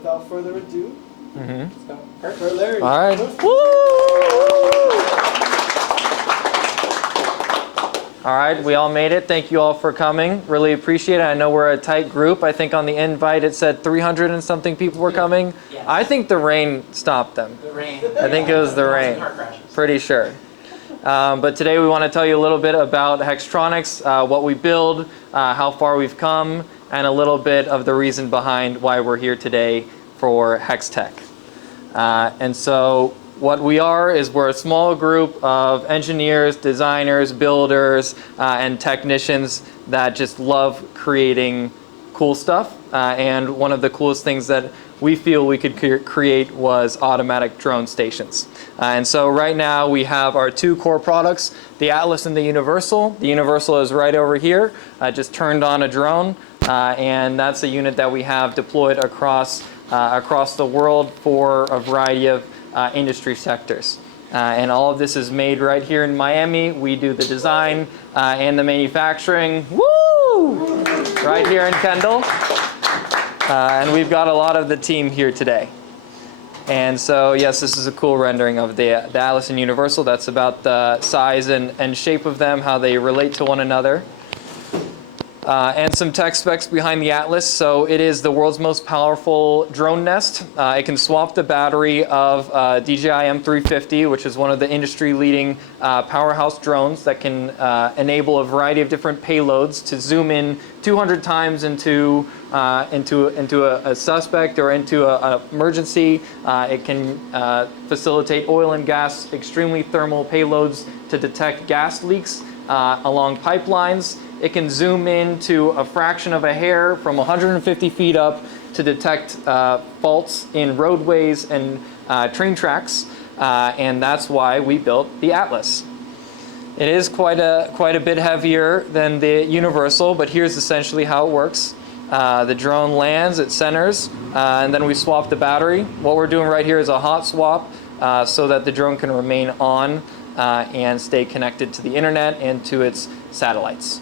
without further ado, let's go. Perfect. Larry. All right. All right, we all made it. Thank you all for coming. Really appreciate it. I know we're a tight group. I think on the invite it said 300 and something people were coming. Yes. I think the rain stopped them. The rain. I think it was the rain. Car crashes. Pretty sure. But today we want to tell you a little bit about Hextronics, what we build, how far we've come, and a little bit of the reason behind why we're here today for HexTech. And so what we are is we're a small group of engineers, designers, builders, and technicians that just love creating cool stuff. And one of the coolest things that we feel we could create was automatic drone stations. And so right now we have our two core products, the Atlas and the Universal. The Universal is right over here. I just turned on a drone, and that's a unit that we have deployed across the world for a variety of industry sectors. And all of this is made right here in Miami. We do the design and the manufacturing. Woo! Right here in Kendall. And we've got a lot of the team here today. And so, yes, this is a cool rendering of the Atlas and Universal. That's about the size and shape of them, how they relate to one another. And some tech specs behind the Atlas. So it is the world's most powerful drone nest. It can swap the battery of DJI M350, which is one of the industry-leading powerhouse drones that can enable a variety of different payloads to zoom in 200 times into a suspect or into an emergency. It can facilitate oil and gas, extremely thermal payloads to detect gas leaks along pipelines. It can zoom in to a fraction of a hair from 150 feet up to detect faults in roadways and train tracks, and that's why we built the Atlas. It is quite a bit heavier than the Universal, but here's essentially how it works. The drone lands, it centers, and then we swap the battery. What we're doing right here is a hot swap so that the drone can remain on and stay connected to the internet and to its satellites.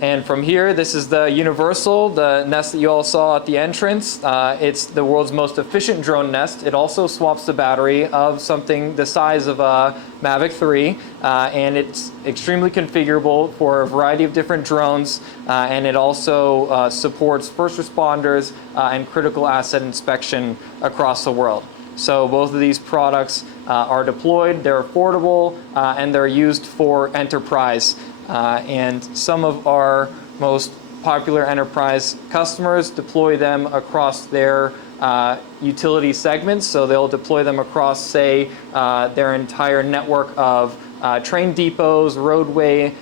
And from here, this is the Universal, the nest that you all saw at the entrance. It's the world's most efficient drone nest. It also swaps the battery of something the size of a Mavic 3, and it's extremely configurable for a variety of different drones, and it also supports first responders and critical asset inspection across the world. So both of these products are deployed, they're affordable, and they're used for enterprise. And some of our most popular enterprise customers deploy them across their utility segments. So they'll deploy them across, say, their entire network of train depots, roadway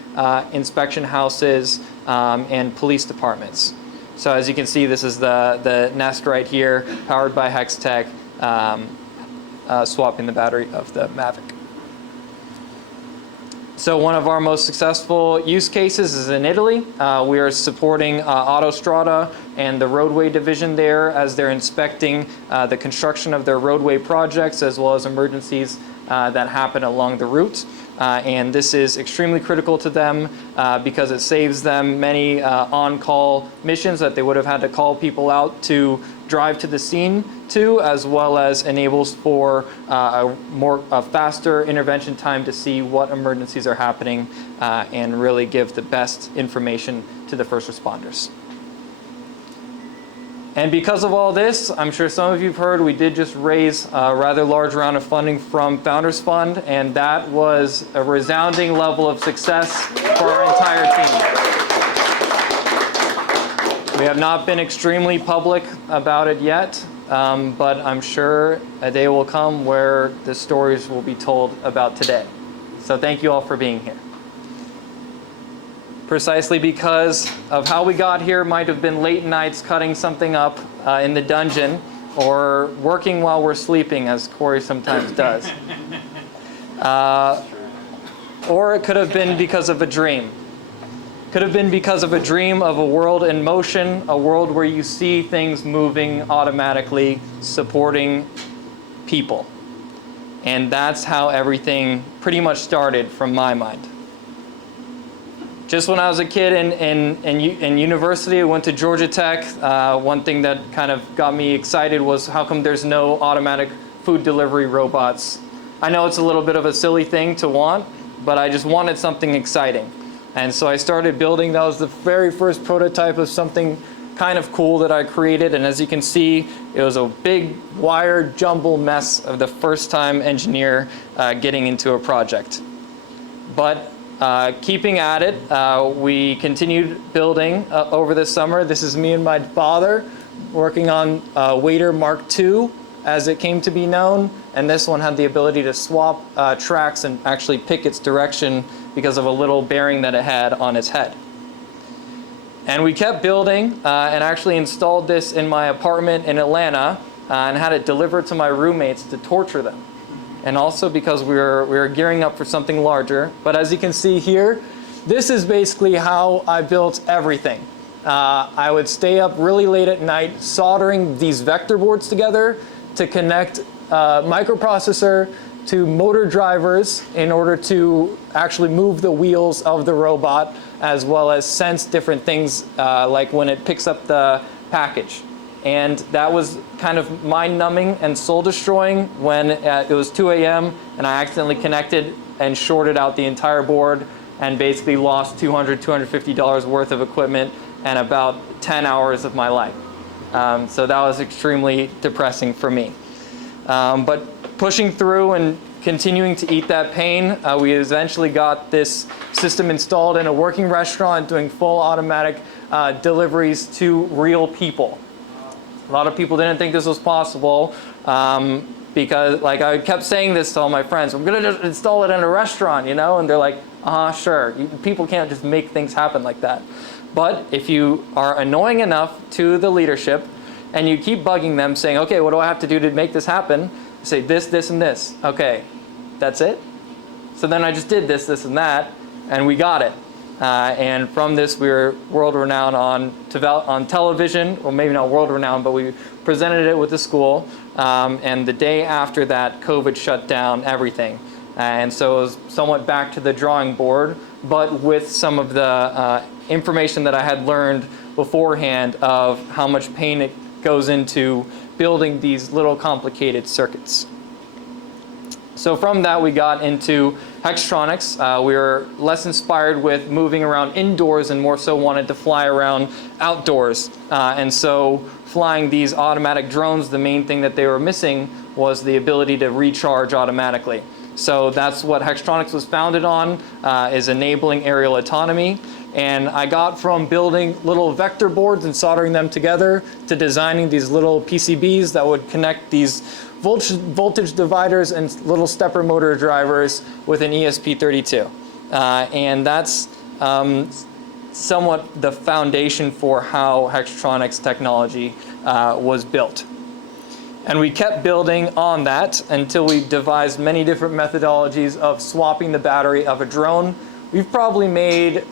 inspection houses, and police departments. So as you can see, this is the nest right here, powered by HexTech, swapping the battery of the Mavic. So one of our most successful use cases is in Italy. We are supporting Autostrada and the roadway division there as they're inspecting the construction of their roadway projects as well as emergencies that happen along the route. And this is extremely critical to them because it saves them many on-call missions that they would have had to call people out to drive to the scene to, as well as enables for a faster intervention time to see what emergencies are happening and really give the best information to the first responders. And because of all this, I'm sure some of you have heard, we did just raise a rather large round of funding from Founders Fund, and that was a resounding level of success for our entire team. We have not been extremely public about it yet, but I'm sure a day will come where the stories will be told about today. So thank you all for being here. Precisely because of how we got here, might have been late nights cutting something up in the dungeon, or working while we're sleeping, as Corey sometimes does. Or it could have been because of a dream. Could have been because of a dream of a world in motion, a world where you see things moving automatically, supporting people. And that's how everything pretty much started from my mind. just when I was a kid in university, I went to Georgia Tech. One thing that kind of got me excited was how come there's no automatic food delivery robots? I know it's a little bit of a silly thing to want, but I just wanted something exciting. And so I started building. That was the very first prototype of something kind of cool that I created. And as you can see, it was a big wire jumble mess of the first time engineer getting into a project. But keeping at it, we continued building over the summer. This is me and my father working on Waiter Mark II, as it came to be known. And this one had the ability to swap tracks and actually pick its direction because of a little bearing that it had on its head. And we kept building and actually installed this in my apartment in Atlanta and had it delivered to my roommates to torture them. And also because we were gearing up for something larger. But as you can see here, this is basically how I built everything. I would stay up really late at night soldering these vector boards together to connect microprocessor to motor drivers in order to actually move the wheels of the robot, as well as sense different things like when it picks up the package. And that was kind of mind-numbing and soul-destroying when it was 2 a.m. and I accidentally connected and shorted out the entire board and basically lost $200, $250 worth of equipment and about 10 hours of my life. So that was extremely depressing for me. But pushing through and continuing to eat that pain, we eventually got this system installed in a working restaurant doing full automatic deliveries to real people. A lot of people didn't think this was possible because like I kept saying this to all my friends, we're gonna just install it in a restaurant, you know? And they're like, sure. People can't just make things happen like that. But if you are annoying enough to the leadership and you keep bugging them saying, okay, what do I have to do to make this happen? Say this, this, and this. Okay, that's it? So then I just did this, this, and that, and we got it. And from this, we were world-renowned on television. Well, maybe not world-renowned, but we presented it with the school. And the day after that, COVID shut down everything. And so it was somewhat back to the drawing board, but with some of the information that I had learned beforehand of how much pain it goes into building these little complicated circuits. So from that, we got into Hextronics. We were less inspired with moving around indoors and more so wanted to fly around outdoors. And so flying these automatic drones, the main thing that they were missing was the ability to recharge automatically. So that's what Hextronics was founded on, is enabling aerial autonomy. And I got from building little vector boards and soldering them together to designing these little PCBs that would connect these voltage dividers and little stepper motor drivers with an ESP32. And that's somewhat the foundation for how Hextronics technology was built. And we kept building on that until we devised many different methodologies of swapping the battery of a drone. We've probably made,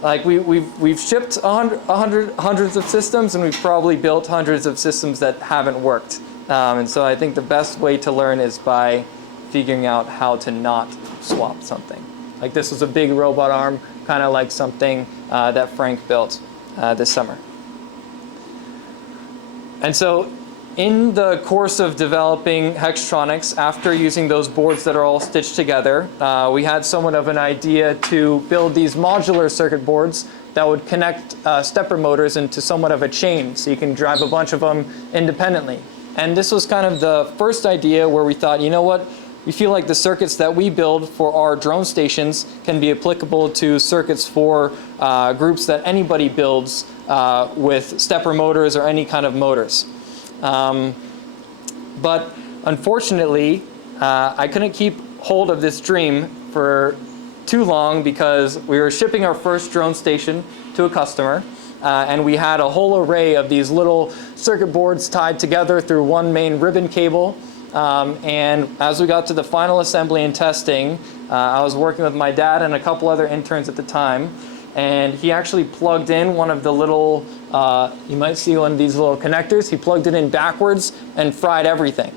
like we've shipped hundreds of systems, and we've probably built hundreds of systems that haven't worked. And so I think the best way to learn is by figuring out how to not swap something. Like this was a big robot arm, kind of like something that Frank built this summer. And so in the course of developing Hextronics, after using those boards that are all stitched together, we had somewhat of an idea to build these modular circuit boards that would connect stepper motors into somewhat of a chain, so you can drive a bunch of them independently. And this was kind of the first idea where we thought, you know what, we feel like the circuits that we build for our drone stations can be applicable to circuits for groups that anybody builds with stepper motors or any kind of motors. But unfortunately, I couldn't keep hold of this dream for too long because we were shipping our first drone station to a customer. And we had a whole array of these little circuit boards tied together through one main ribbon cable. And as we got to the final assembly and testing, I was working with my dad and a couple other interns at the time. And he actually plugged in one of the little, you might see one of these little connectors. He plugged it in backwards and fried everything.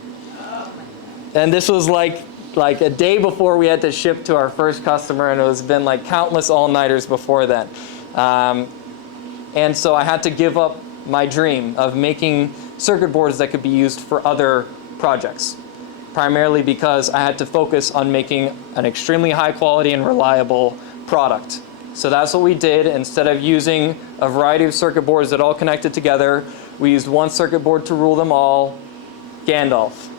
And this was like like a day before we had to ship to our first customer, and it was been like countless all-nighters before then. And so I had to give up my dream of making circuit boards that could be used for other projects, primarily because I had to focus on making an extremely high quality and reliable product. So that's what we did. Instead of using a variety of circuit boards that all connected together, we used one circuit board to rule them all, Gandalf.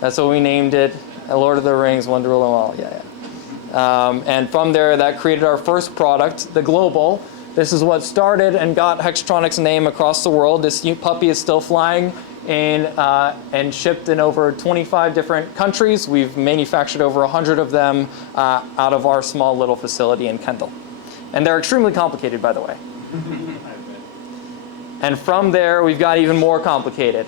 That's what we named it, Lord of the Rings, one to rule them all, yeah. And from there, that created our first product, the Global. This is what started and got Hextronics' name across the world. This puppy is still flying and shipped in over 25 different countries. We've manufactured over 100 of them out of our small little facility in Kendall. And they're extremely complicated, by the way. And from there, we've got even more complicated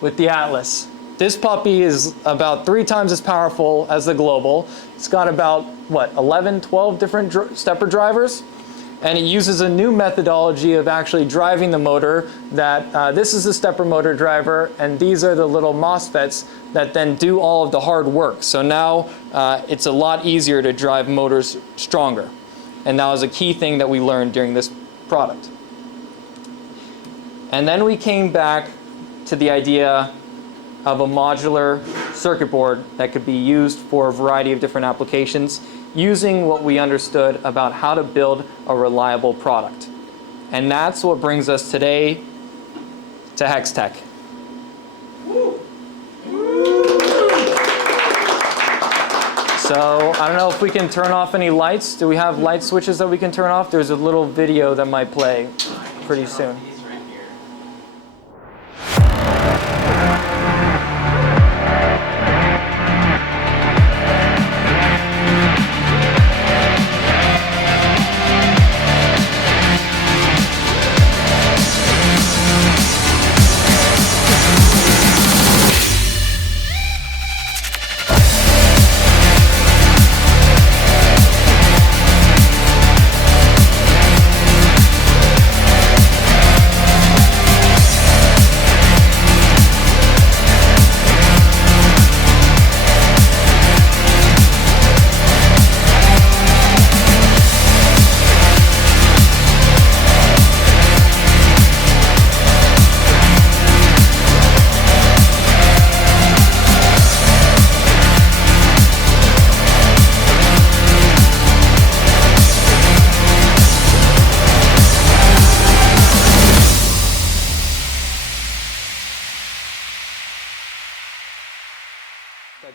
with the Atlas. This puppy is about 3 times as powerful as the Global. It's got about, 11, 12 different stepper drivers. And it uses a new methodology of actually driving the motor that this is the stepper motor driver, and these are the little MOSFETs that then do all of the hard work. So now it's a lot easier to drive motors stronger. And that was a key thing that we learned during this product. And then we came back to the idea of a modular circuit board that could be used for a variety of different applications, using what we understood about how to build a reliable product. And that's what brings us today to HexTech. So I don't know if we can turn off any lights. Do we have light switches that we can turn off? There's a little video that might play pretty soon.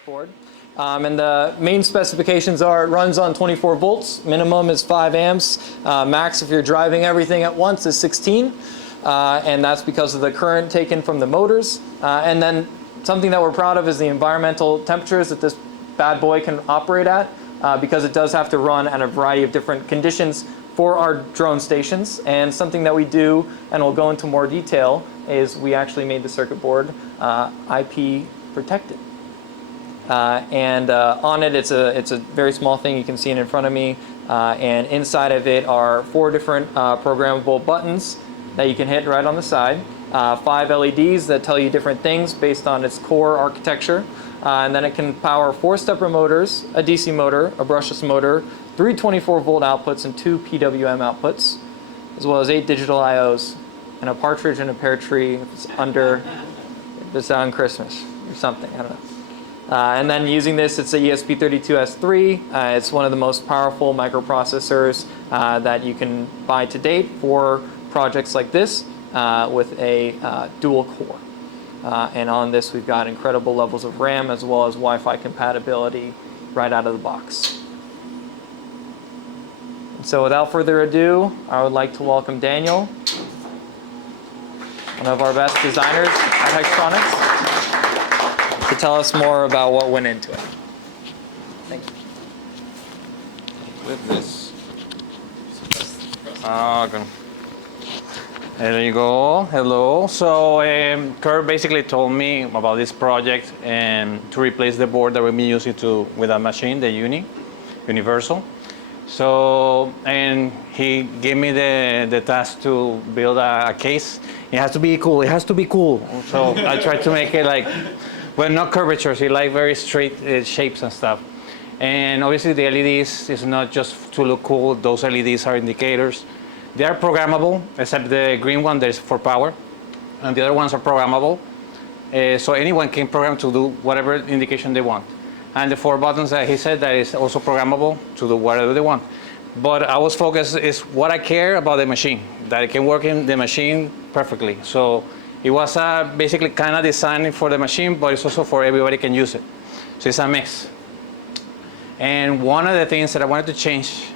Board. And the main specifications are it runs on 24 volts, minimum is 5 amps, max if you're driving everything at once is 16, and that's because of the current taken from the motors. And then something that we're proud of is the environmental temperatures that this bad boy can operate at, because it does have to run at a variety of different conditions for our drone stations. And something that we do, and we'll go into more detail, is we actually made the circuit board IP protected. On it, it's a very small thing. You can see it in front of me. And inside of it are 4 different programmable buttons that you can hit right on the side. 5 LEDs that tell you different things based on its core architecture. And then it can power 4 stepper motors, a DC motor, a brushless motor, 3 24-volt outputs, and 2 PWM outputs, as well as 8 digital IOs, and a partridge in a pear tree if it's under, if it's on Christmas or something, I don't know. And then using this, it's a ESP32S3. It's one of the most powerful microprocessors that you can buy to date for projects like this with a dual core. And on this, we've got incredible levels of RAM as well as Wi-Fi compatibility right out of the box. And so without further ado, I would like to welcome Daniel, one of our best designers at Hextronics, to tell us more about what went into it. Thank you. With this. Okay. There you go. Hello. So Kurt basically told me about this project and to replace the board that we've been using with a machine, the Universal. So, and he gave me the task to build a case. It has to be cool. It has to be cool. So I tried to make it like well, not curvatures. He like very straight shapes and stuff. And obviously the LEDs is not just to look cool. Those LEDs are indicators. They are programmable, except the green one there's for power, and the other ones are programmable. So anyone can program to do whatever indication they want. And the 4 buttons that he said that is also programmable to do whatever they want. But I was focused is what I care about the machine, that it can work in the machine perfectly. So it was basically kind of designed for the machine, but it's also for everybody can use it. So it's a mix. And one of the things that I wanted to change,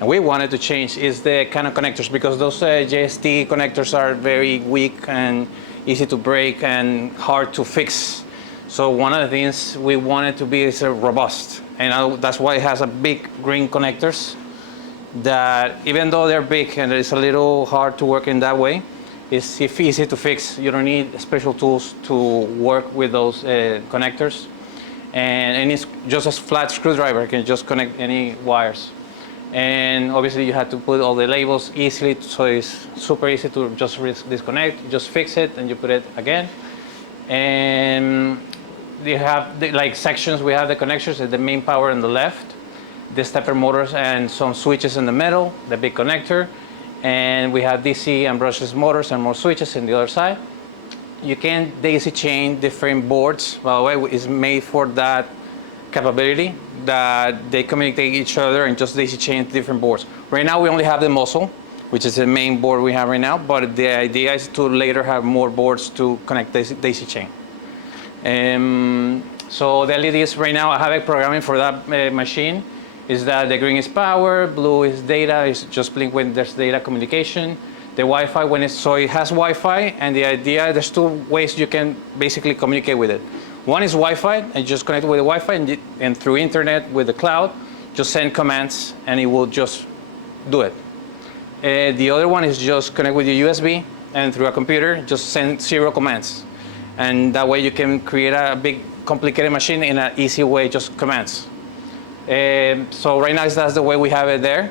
and we wanted to change, is the kind of connectors, because those JST connectors are very weak and easy to break and hard to fix. So one of the things we wanted to be is robust, and that's why it has a big green connectors that even though they're big and it's a little hard to work in that way, it's easy to fix. You don't need special tools to work with those connectors. And it's just a flat screwdriver. You can just connect any wires. And obviously you have to put all the labels easily, so it's super easy to just disconnect, just fix it, and you put it again. And they have like sections. We have the connectors, the main power on the left, the stepper motors and some switches in the middle, the big connector. And we have DC and brushless motors and more switches in the other side. You can daisy chain different boards. By the way, it's made for that capability, that they communicate each other and just daisy chain different boards. Right now we only have the muzzle, which is the main board we have right now, but the idea is to later have more boards to connect daisy chain. So the LEDs right now, I have a programming for that machine, is that the green is power, blue is data, it's just blink when there's data communication. The Wi-Fi, so it has Wi-Fi, and the idea, there's 2 ways you can basically communicate with it. One is Wi-Fi, and you just connect with the Wi-Fi, and through internet with the cloud, just send commands, and it will just do it. The other one is just connect with your USB, and through a computer, just send 0 commands. And that way you can create a big, complicated machine in an easy way, just commands. So right now, that's the way we have it there.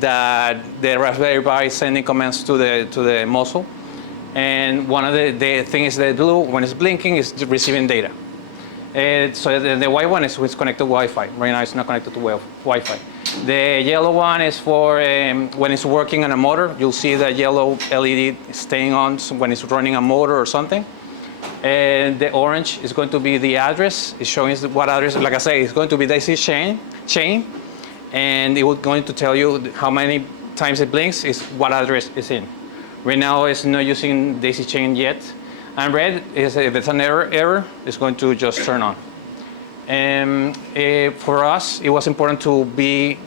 That the Raspberry Pi is sending commands to the muzzle, and one of the things that blue, when it's blinking, is receiving data. So the white one is connected to Wi-Fi. Right now it's not connected to Wi-Fi. The yellow one is for when it's working on a motor. You'll see the yellow LED staying on when it's running a motor or something. And the orange is going to be the address. It's showing what address. Like I say, it's going to be daisy chain. And it will going to tell you how many times it blinks is what address it's in. Right now it's not using daisy chain yet. And red is if it's an error, it's going to just turn on. And for us, it was important to be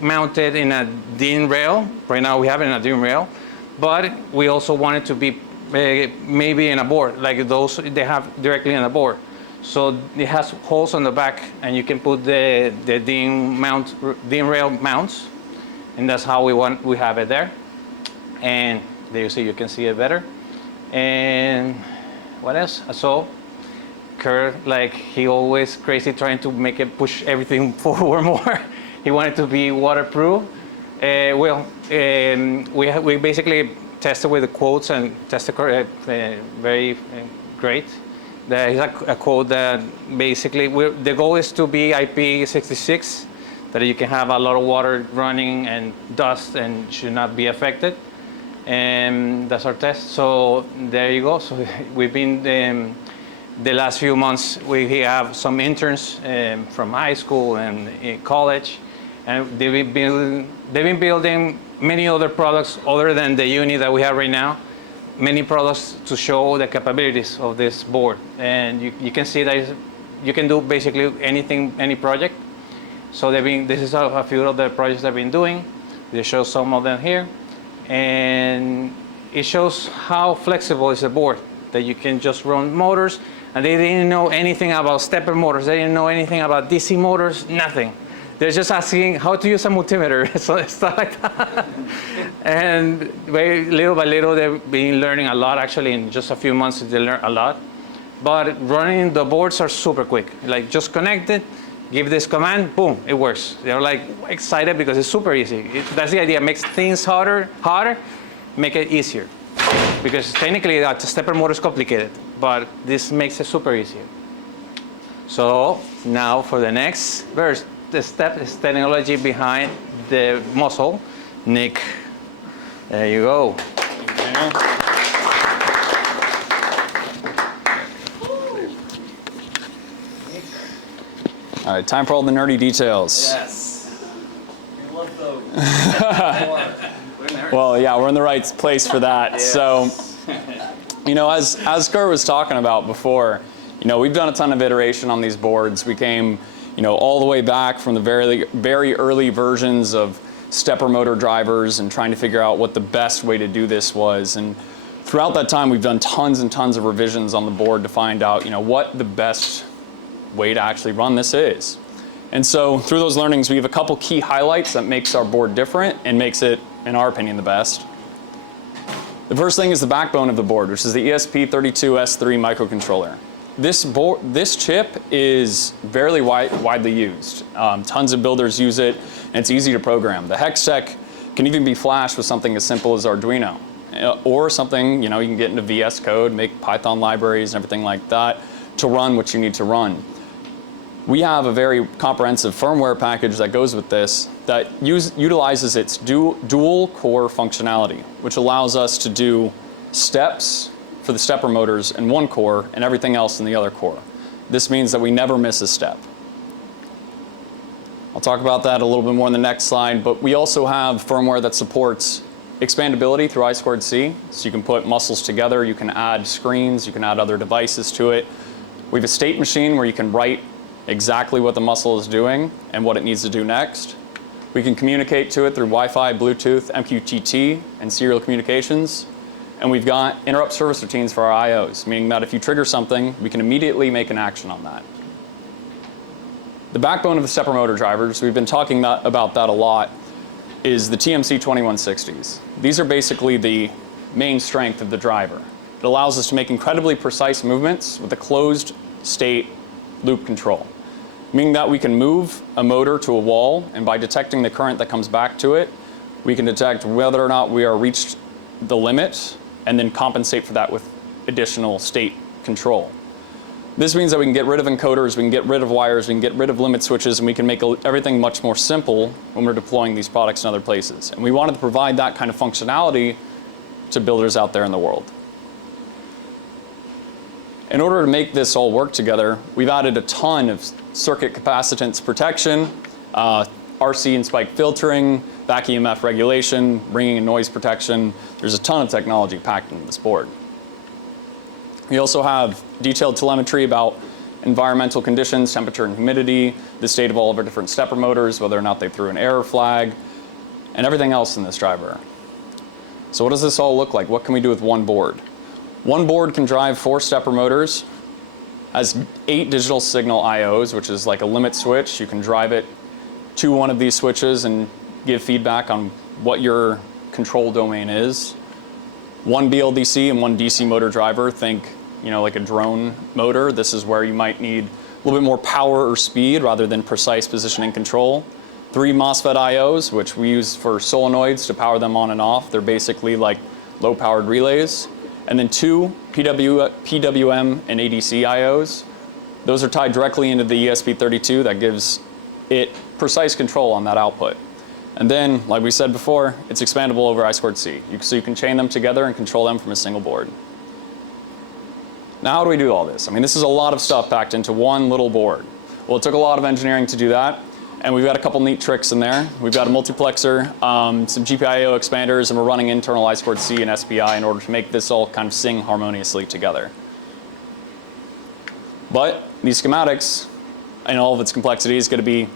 mounted in a DIN rail. Right now we have it in a DIN rail, but we also wanted to be maybe in a board, like those they have directly in a board. So it has holes on the back, and you can put the DIN rail mounts, and that's how we have it there. And there you see, you can see it better. And what else? So Kurt, like he always crazy trying to make it push everything forward more. He wanted to be waterproof. We basically tested with the quotes and tested very great. There is a code that basically, the goal is to be IP66, that you can have a lot of water running and dust and should not be affected. And that's our test. So there you go. So we've been, the last few months, we have some interns from high school and college, and they've been building many other products other than the uni that we have right now. Many products to show the capabilities of this board, and you can see that you can do basically anything, any project. So this is a few of the projects they've been doing. They show some of them here, and it shows how flexible is the board, that you can just run motors, and they didn't know anything about stepper motors. They didn't know anything about DC motors, nothing. They're just asking how to use a multimeter, so stuff like that. And little by little, they've been learning a lot. Actually, in just a few months, they learn a lot. But running the boards are super quick. Like just connect it, give this command, boom, it works. They're like excited because it's super easy. That's the idea. Makes things harder, make it easier. Because technically, a stepper motor is complicated, but this makes it super easy. So now for the next verse, the step is technology behind the muzzle. Nick, there you go. All right, time for all the nerdy details. Yes. We love those. Well, yeah, we're in the right place for that. Yes. So, you know, as Kurt was talking about before, you know, we've done a ton of iteration on these boards. We came, you know, all the way back from the very early versions of stepper motor drivers and trying to figure out what the best way to do this was. And throughout that time, we've done tons and tons of revisions on the board to find out, you know, what the best way to actually run this is. And so through those learnings, we have a couple key highlights that makes our board different and makes it, in our opinion, the best. The first thing is the backbone of the board, which is the ESP32S3 microcontroller. This chip is very widely used. Tons of builders use it, and it's easy to program. The HexTech can even be flashed with something as simple as Arduino, or something, you know, you can get into VS Code, make Python libraries and everything like that to run what you need to run. We have a very comprehensive firmware package that goes with this that utilizes its dual core functionality, which allows us to do steps for the stepper motors in one core and everything else in the other core. This means that we never miss a step. I'll talk about that a little bit more in the next slide, but we also have firmware that supports expandability through I2C, so you can put muscles together, you can add screens, you can add other devices to it. We have a state machine where you can write exactly what the muscle is doing and what it needs to do next. We can communicate to it through Wi-Fi, Bluetooth, MQTT, and serial communications. And we've got interrupt service routines for our IOs, meaning that if you trigger something, we can immediately make an action on that. The backbone of the stepper motor drivers, we've been talking about that a lot, is the TMC 2160s. These are basically the main strength of the driver. It allows us to make incredibly precise movements with a closed state loop control, meaning that we can move a motor to a wall, and by detecting the current that comes back to it, we can detect whether or not we are reached the limit and then compensate for that with additional state control. This means that we can get rid of encoders, we can get rid of wires, we can get rid of limit switches, and we can make everything much more simple when we're deploying these products in other places. And we wanted to provide that kind of functionality to builders out there in the world. In order to make this all work together, we've added a ton of circuit capacitance protection, RC and spike filtering, back EMF regulation, ringing and noise protection. There's a ton of technology packed into this board. We also have detailed telemetry about environmental conditions, temperature and humidity, the state of all of our different stepper motors, whether or not they threw an error flag, and everything else in this driver. So what does this all look like? What can we do with one board? One board can drive 4 stepper motors, has 8 digital signal IOs, which is like a limit switch. You can drive it to one of these switches and give feedback on what your control domain is. 1 BLDC and 1 DC motor driver. Think, you know, like a drone motor. This is where you might need a little bit more power or speed rather than precise positioning control. 3 MOSFET IOs, which we use for solenoids to power them on and off. They're basically like low-powered relays. And then 2 PWM and ADC IOs. Those are tied directly into the ESP32 that gives it precise control on that output. And then, like we said before, it's expandable over I2C. So you can chain them together and control them from a single board. Now how do we do all this? I mean, this is a lot of stuff packed into one little board. Well, it took a lot of engineering to do that. And we've got a couple neat tricks in there. We've got a multiplexer, some GPIO expanders, and we're running internal I2C and SPI in order to make this all kind of sing harmoniously together. But these schematics, and all of its complexity, is going to be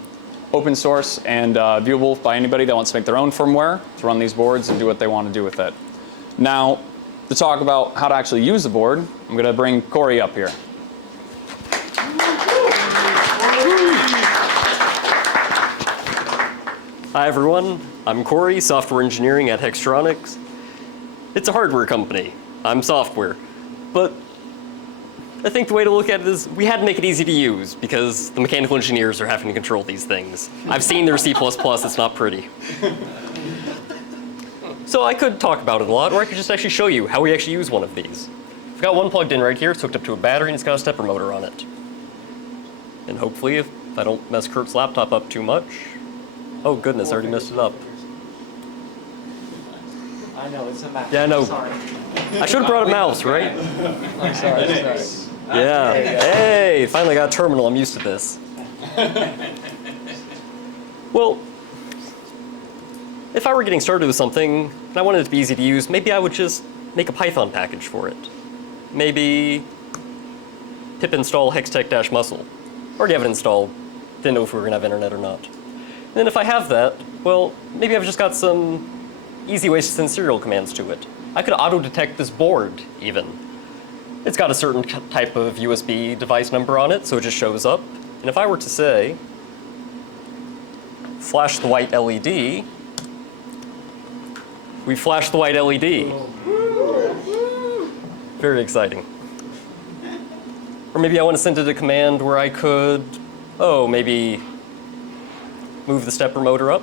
open source and viewable by anybody that wants to make their own firmware to run these boards and do what they want to do with it. Now, to talk about how to actually use the board, I'm going to bring Corey up here. Hi everyone, I'm Corey, software engineering at Hextronics. It's a hardware company. I'm software. But I think the way to look at it is we had to make it easy to use because the mechanical engineers are having to control these things. I've seen their C++, it's not pretty. So I could talk about it a lot, or I could just actually show you how we actually use one of these. I've got one plugged in right here. It's hooked up to a battery and it's got a stepper motor on it. And hopefully, if I don't mess Kurt's laptop up too much. Oh goodness, I already messed it up. I know, it's a Mac. Yeah, I know. Sorry. I should have brought a mouse, right? I'm sorry. Yeah. Hey, finally got a terminal. I'm used to this. Well, if I were getting started with something and I wanted it to be easy to use, maybe I would just make a Python package for it. Maybe pip install hextech-muscle. Already have it installed. Didn't know if we were going to have internet or not. And then if I have that, well, maybe I've just got some easy ways to send serial commands to it. I could auto-detect this board, even. It's got a certain type of USB device number on it, so it just shows up. And if I were to say, flash the white LED, we flash the white LED. Very exciting. Or maybe I want to send it a command where I could, maybe move the stepper motor up.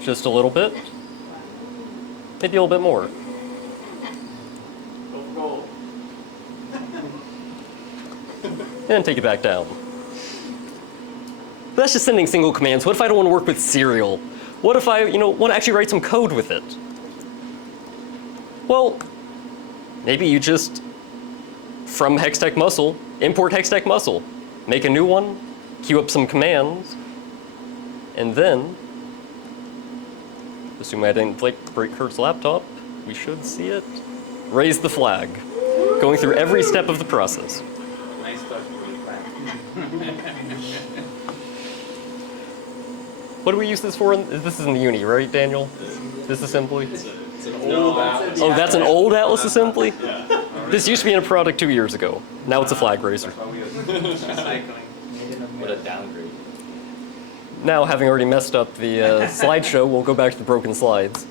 Just a little bit. Maybe a little bit more. And take it back down. But that's just sending single commands. What if I don't want to work with serial? What if I, want to actually write some code with it? Well, maybe you just, from HexTech Muscle, import HexTech Muscle. Make a new one, queue up some commands, and then, assuming I didn't break Kurt's laptop, we should see it. Raise the flag, going through every step of the process. Nice touch. What do we use this for? This is in the uni, right, Daniel? This assembly? It's an old Atlas. Oh, that's an old Atlas assembly? This used to be in a product 2 years ago. Now it's a flag raiser. What a downgrade. Now, having already messed up the slideshow, we'll go back to the broken slides.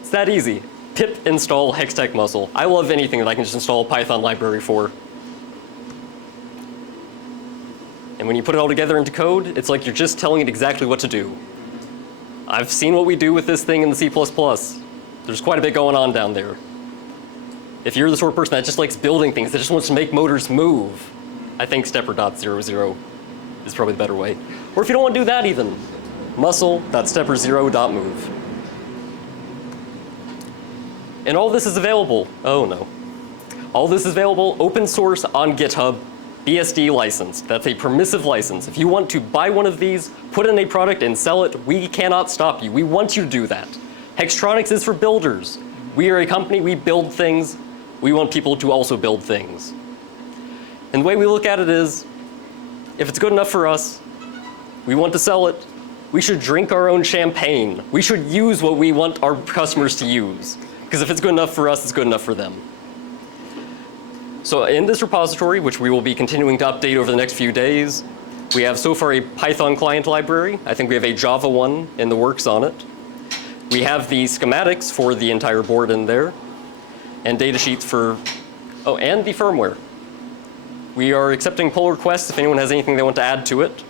It's that easy. Pip install HexTech Muscle. I love anything that I can just install a Python library for. And when you put it all together into code, it's like you're just telling it exactly what to do. I've seen what we do with this thing in the C++. There's quite a bit going on down there. If you're the sort of person that just likes building things, that just wants to make motors move, I think stepper.00 is probably the better way. Or if you don't want to do that even, muscle.stepper0.move. And all this is available, all this is available open source on GitHub, BSD licensed. That's a permissive license. If you want to buy one of these, put in a product and sell it, we cannot stop you. We want you to do that. Hextronics is for builders. We are a company, we build things. We want people to also build things. And the way we look at it is, if it's good enough for us, we want to sell it, we should drink our own champagne. We should use what we want our customers to use. Because if it's good enough for us, it's good enough for them. So in this repository, which we will be continuing to update over the next few days, we have so far a Python client library. I think we have a Java one in the works on it. We have the schematics for the entire board in there, and data sheets for, and the firmware. We are accepting pull requests if anyone has anything they want to add to it.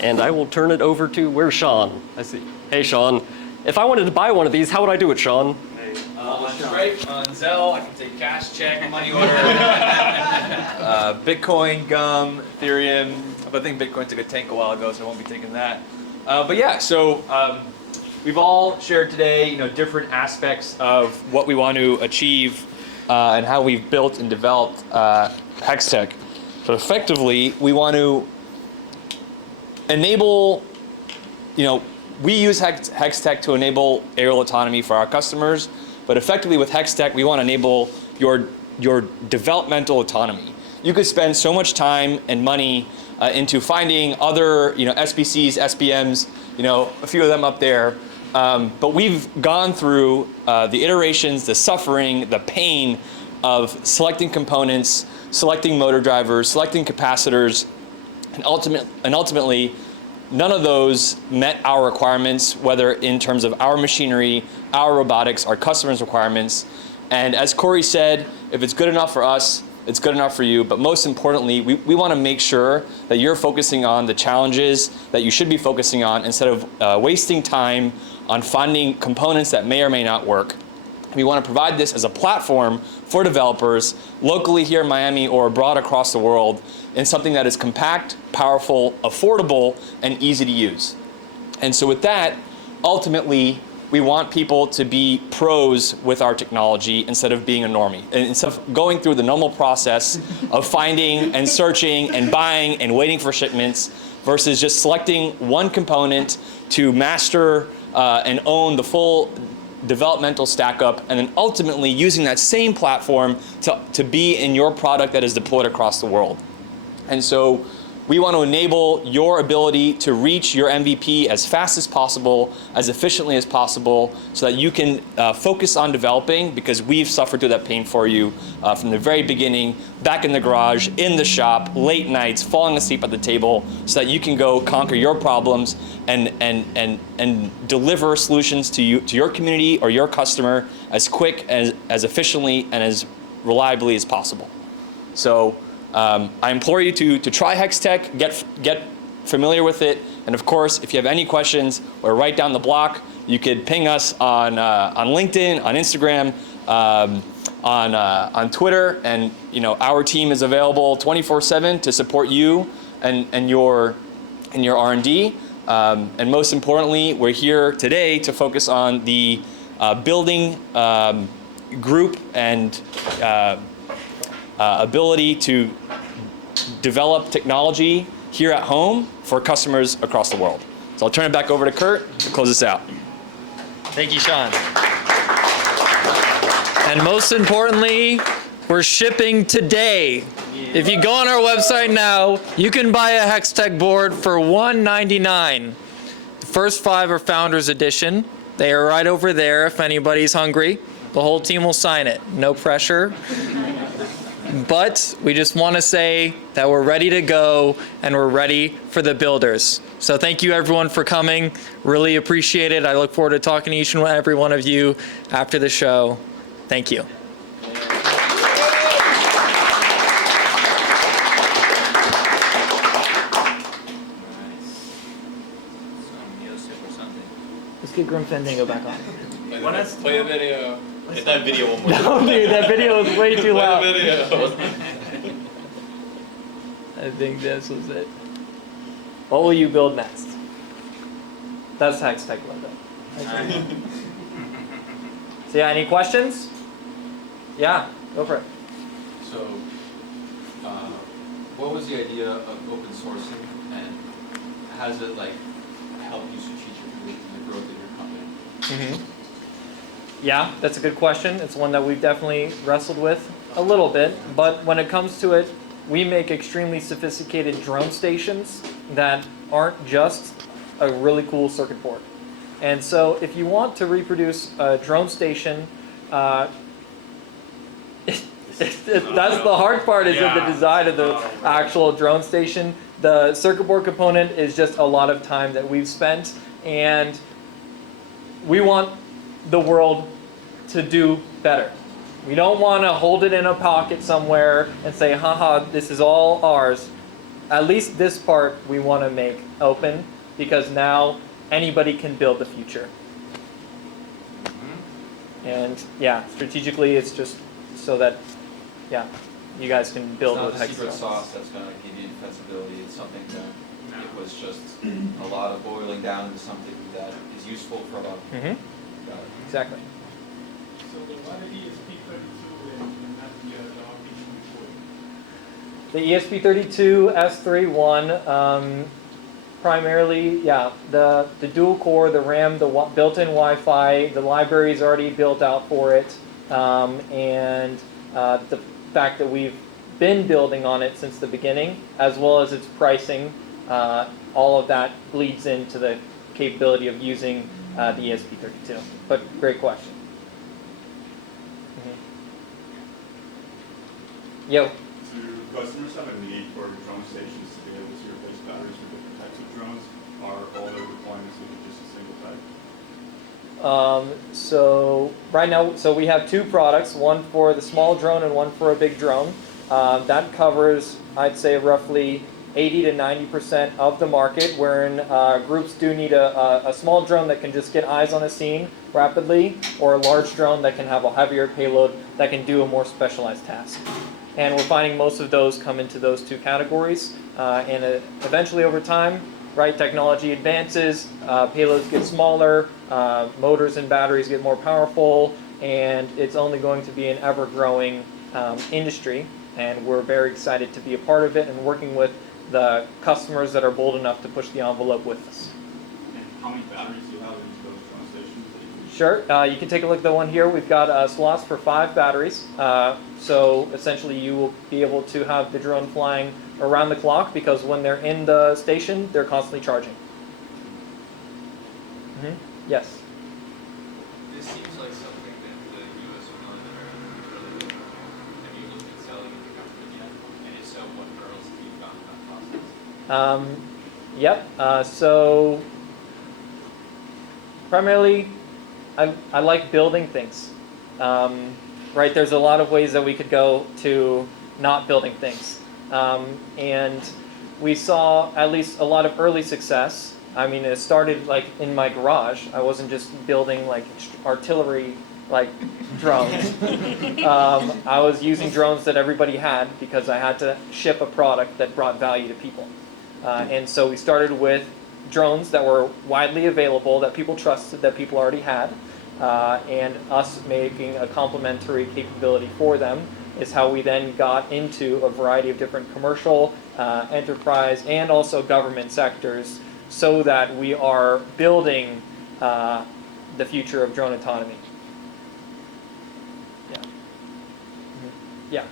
And I will turn it over to, where's Sean? I see. Hey, Sean. If I wanted to buy one of these, how would I do it, Sean? On Stripe, on Zelle, I can take cash, check, money order, Bitcoin, Gum, Ethereum. I think Bitcoin took a tank a while ago, so I won't be taking that. But yeah, so we've all shared today, different aspects of what we want to achieve and how we've built and developed HexTech. So effectively, we want to enable, we use HexTech to enable aerial autonomy for our customers. But effectively with HexTech, we want to enable your developmental autonomy. You could spend so much time and money into finding other SBCs, SBMs, a few of them up there. But we've gone through the iterations, the suffering, the pain of selecting components, selecting motor drivers, selecting capacitors, and ultimately, none of those met our requirements, whether in terms of our machinery, our robotics, our customers' requirements. And as Corey said, if it's good enough for us, it's good enough for you. But most importantly, we want to make sure that you're focusing on the challenges that you should be focusing on instead of wasting time on finding components that may or may not work. We want to provide this as a platform for developers locally here in Miami or abroad across the world in something that is compact, powerful, affordable, and easy to use. And so with that, ultimately, we want people to be pros with our technology instead of being a normie. And instead of going through the normal process of finding and searching and buying and waiting for shipments versus just selecting one component to master and own the full developmental stack up, and then ultimately using that same platform to be in your product that is deployed across the world. And so we want to enable your ability to reach your MVP as fast as possible, as efficiently as possible, so that you can focus on developing, because we've suffered through that pain for you from the very beginning, back in the garage, in the shop, late nights, falling asleep at the table, so that you can go conquer your problems and deliver solutions to your community or your customer as quick, as efficiently, and as reliably as possible. So I implore you to try HexTech, get familiar with it, and of course, if you have any questions, we're right down the block. You could ping us on LinkedIn, on Instagram, on Twitter, and our team is available 24/7 to support you and your R&D. And most importantly, we're here today to focus on the building group and ability to develop technology here at home for customers across the world. So I'll turn it back over to Kurt to close this out. Thank you, Sean. And most importantly, we're shipping today. If you go on our website now, you can buy a HexTech board for $199. The first 5 are Founders Edition. They are right over there if anybody's hungry. The whole team will sign it. No pressure. But we just want to say that we're ready to go and we're ready for the builders. So thank you everyone for coming. Really appreciate it. I look forward to talking to each and every one of you after the show. Thank you. Let's get Grim Fandango back on. Play a video. Hit that video one more time. No, dude, that video is way too loud. Play the video. I think this was it. What will you build next? That's HexTech logo. So yeah, any questions? Yeah, go for it. So, what was the idea of open sourcing, and how does it help you strategically in the growth of your company? Mm-hmm. Yeah, that's a good question. It's one that we've definitely wrestled with a little bit, but when it comes to it, we make extremely sophisticated drone stations that aren't just a really cool circuit board. And so if you want to reproduce a drone station, that's the hard part, is in the design of the actual drone station. The circuit board component is just a lot of time that we've spent, and we want the world to do better. We don't want to hold it in a pocket somewhere and say, haha, this is all ours. At least this part we want to make open, because now anybody can build the future. And yeah, strategically it's just so that, yeah, you guys can build with It's not the secret Hextronics. sauce that's going to give you defensibility. It's something that it was just a lot of boiling down into something that is useful for a lot of people. Mm-hmm. Exactly. So why the ESP32 and not the RP24? The ESP32 S31, primarily, yeah, the dual core, the RAM, the built-in Wi-Fi, the library is already built out for it, and the fact that we've been building on it since the beginning, as well as its pricing, all of that bleeds into the capability of using the ESP32. But great question. Yo. So your customers have a need for drone stations to be able to replace batteries for different types of drones? Are all their deployments with just a single type? So right now, so we have 2 products, one for the small drone and one for a big drone. That covers, I'd say, roughly 80 to 90% of the market, wherein groups do need a small drone that can just get eyes on a scene rapidly, or a large drone that can have a heavier payload that can do a more specialized task. And we're finding most of those come into those two categories. And eventually over time, right, technology advances, payloads get smaller, motors and batteries get more powerful, and it's only going to be an ever-growing industry. And we're very excited to be a part of it and working with the customers that are bold enough to push the envelope with us. And how many batteries do you have in each of those drone stations? That you Sure, you can take a look at the one here. We've got slots for 5 batteries. So essentially you will be able to have the drone flying around the clock, because when they're in the station, they're constantly charging. Yes? This seems like something that the U.S. military really would have you looked at selling in the government yet? And if so, what hurdles have you found in that process? Yep. So primarily, I like building things. Right? There's a lot of ways that we could go to not building things. And we saw at least a lot of early success. I mean, it started like in my garage. I wasn't just building like artillery like drones. I was using drones that everybody had because I had to ship a product that brought value to people. And so we started with drones that were widely available, that people trusted, that people already had, and us making a complementary capability for them is how we then got into a variety of different commercial, enterprise, and also government sectors, so that we are building the future of drone autonomy. Yeah. Yeah.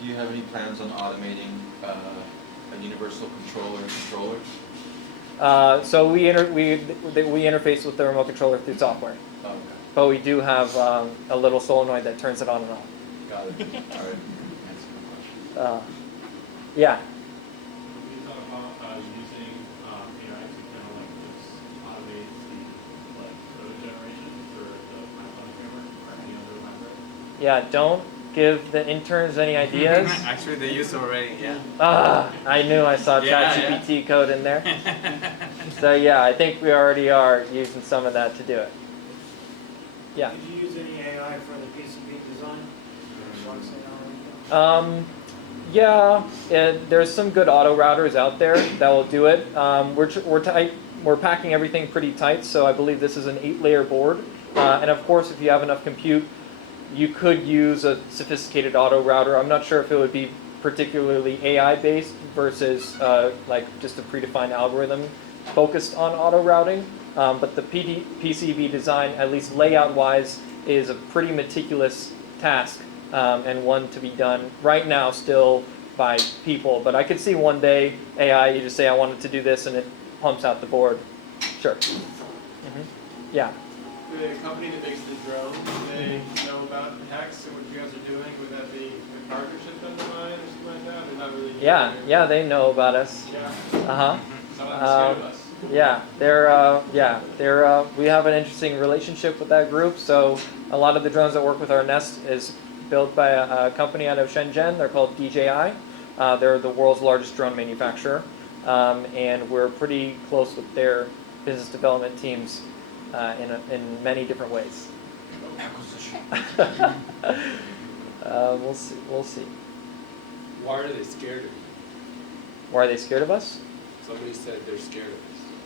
Do you have any plans on automating a universal controller? So we interface with the remote controller through software, Oh, okay. but we do have a little solenoid that turns it on and off. Got it. All right. Answer my question. Yeah. Can you talk about using AI to kind of like just automate the like code generation for the Python framework or any other library? Yeah, don't give the interns any ideas. Actually, they use already, yeah. I knew I saw Yeah, ChatGPT code in there. So yeah, I think we already are using some of that to do it. Yeah. Did you use any AI for the PCB design? Yeah, there's some good auto routers out there that will do it. We're packing everything pretty tight, so I believe this is an 8-layer board. And of course, if you have enough compute, you could use a sophisticated auto router. I'm not sure if it would be particularly AI-based versus like just a predefined algorithm focused on auto routing. But the PCB design, at least layout-wise, is a pretty meticulous task, and one to be done right now still by people. But I could see one day AI, you just say, I want it to do this, and it pumps out the board. Sure. Yeah. The company that makes the drone, do they know about Hex and what you guys are doing? Would that be a partnership down the line or something like that? Or not really? Yeah, they know about us. Yeah. Someone's scared of us. Yeah, we have an interesting relationship with that group. So a lot of the drones that work with our Nest is built by a company out of Shenzhen. They're called DJI. They're the world's largest drone manufacturer, and we're pretty close with their business development teams in many different ways. We'll see. We'll see. Why are they scared of you? Why are they scared of us? Somebody said they're scared of us.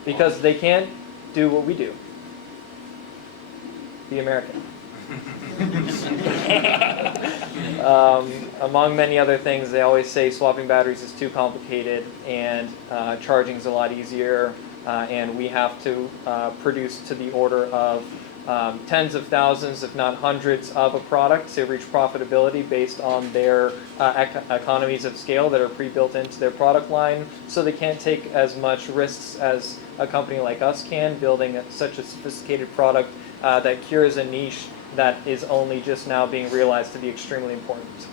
Because they can't do what we do. Be American. Among many other things, they always say swapping batteries is too complicated and charging is a lot easier, and we have to produce to the order of tens of thousands, if not hundreds, of a product to reach profitability based on their economies of scale that are pre-built into their product line. So they can't take as much risks as a company like us can, building such a sophisticated product that cures a niche that is only just now being realized to be extremely important.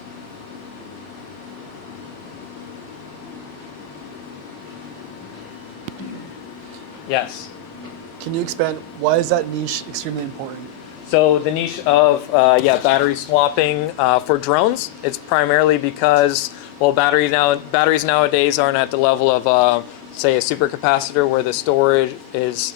Yes. Can you expand, why is that niche extremely important? So the niche of battery swapping for drones, it's primarily because Well, batteries nowadays aren't at the level of, say, a supercapacitor where the storage is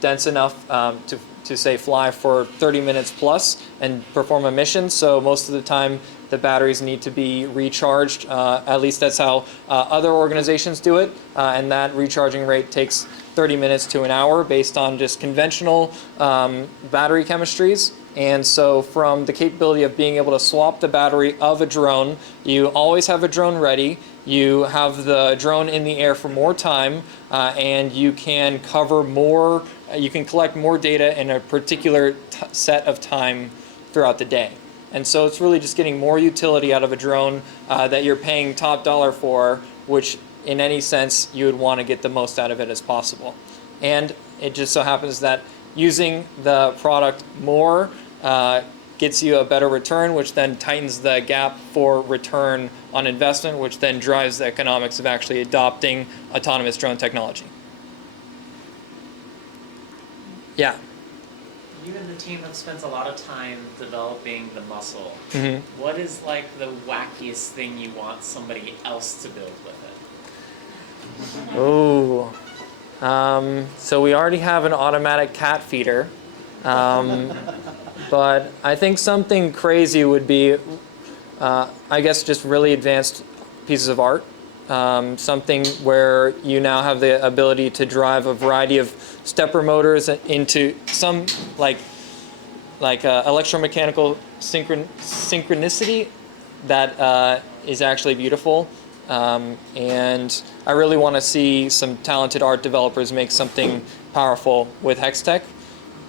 dense enough to say fly for 30 minutes plus and perform a mission. So most of the time, the batteries need to be recharged. At least that's how other organizations do it, and that recharging rate takes 30 minutes to an hour based on just conventional battery chemistries. And so from the capability of being able to swap the battery of a drone, you always have a drone ready, you have the drone in the air for more time, and you can cover more, you can collect more data in a particular set of time throughout the day. And so it's really just getting more utility out of a drone that you're paying top dollar for, which in any sense you would want to get the most out of it as possible. And it just so happens that using the product more gets you a better return, which then tightens the gap for return on investment, which then drives the economics of actually adopting autonomous drone technology. Yeah. You and the team have spent a lot of time developing the muscle. Mm-hmm. What is like the wackiest thing you want somebody else to build with it? Oh, so we already have an automatic cat feeder, but I think something crazy would be, I guess, just really advanced pieces of art. Something where you now have the ability to drive a variety of stepper motors into some like electromechanical synchronicity that is actually beautiful. And I really want to see some talented art developers make something powerful with HexTech.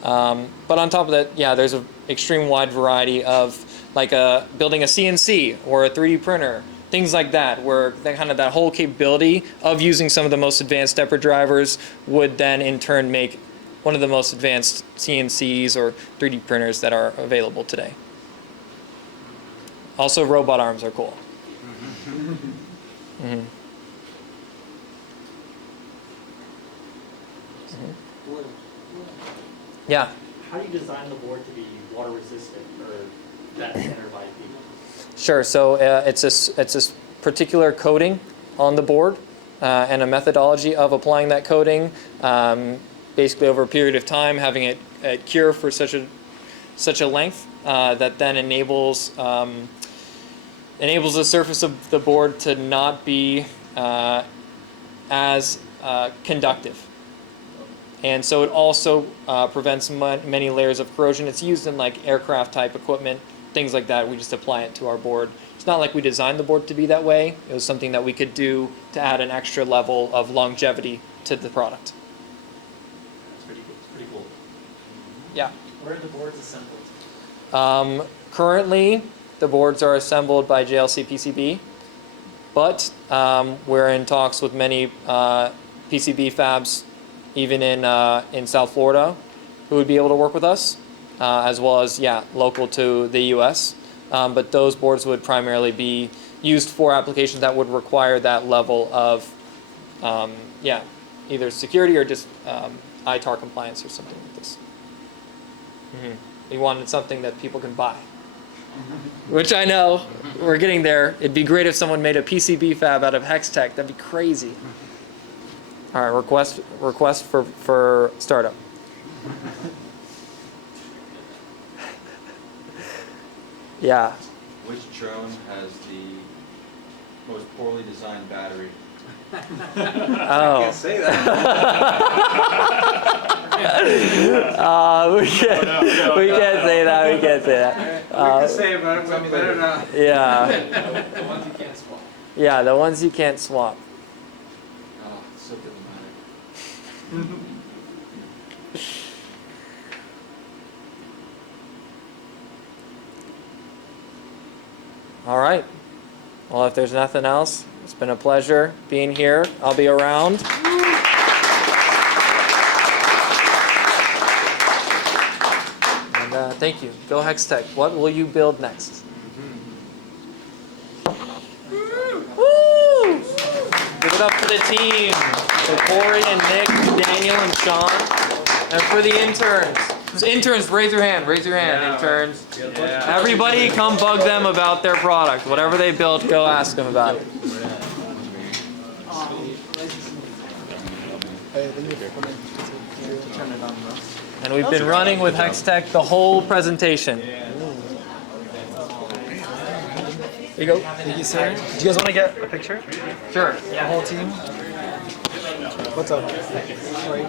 But on top of that, yeah, there's an extreme wide variety of like building a CNC or a 3D printer, things like that, where that whole capability of using some of the most advanced stepper drivers would then in turn make one of the most advanced CNCs or 3D printers that are available today. Also, robot arms are cool. Mm-hmm. Yeah. How do you design the board to be water resistant or that center by people? Sure. So it's a particular coating on the board and a methodology of applying that coating, basically over a period of time, having it cure for such a length that then enables the surface of the board to not be as conductive. And so it also prevents many layers of corrosion. It's used in like aircraft type equipment, things like that. We just apply it to our board. It's not like we designed the board to be that way. It was something that we could do to add an extra level of longevity to the product. It's pretty cool. Yeah. Where are the boards assembled? Currently, the boards are assembled by JLC PCB, but we're in talks with many PCB fabs, even in South Florida, who would be able to work with us, as well as local to the U.S. But those boards would primarily be used for applications that would require that level of either security or just ITAR compliance or something like this. Mm-hmm. We wanted something that people can buy. Which I know, we're getting there. It'd be great if someone made a PCB fab out of HexTech. That'd be crazy. All right, request for startup. Yeah. Which drone has the most poorly designed battery? Oh. I can't say that. We can't say that. We can't say that. We can say it, but we better not. Yeah. The ones you can't swap. Yeah, the ones you can't swap. Oh, it's so diplomatic. All right. Well, if there's nothing else, it's been a pleasure being here. I'll be around. And thank you. Go HexTech. What will you build next? Woo! Give it up for the team. For Corey and Nick, Daniel and Sean. And for the interns. So interns, raise your hand. Raise your hand, interns. Everybody, come bug them about their product. Whatever they built, go ask them about it. And we've been running with HexTech the whole presentation. Here you go. Thank you, sir. Do you guys want to get a picture? Sure. The whole team? What's up? Sorry.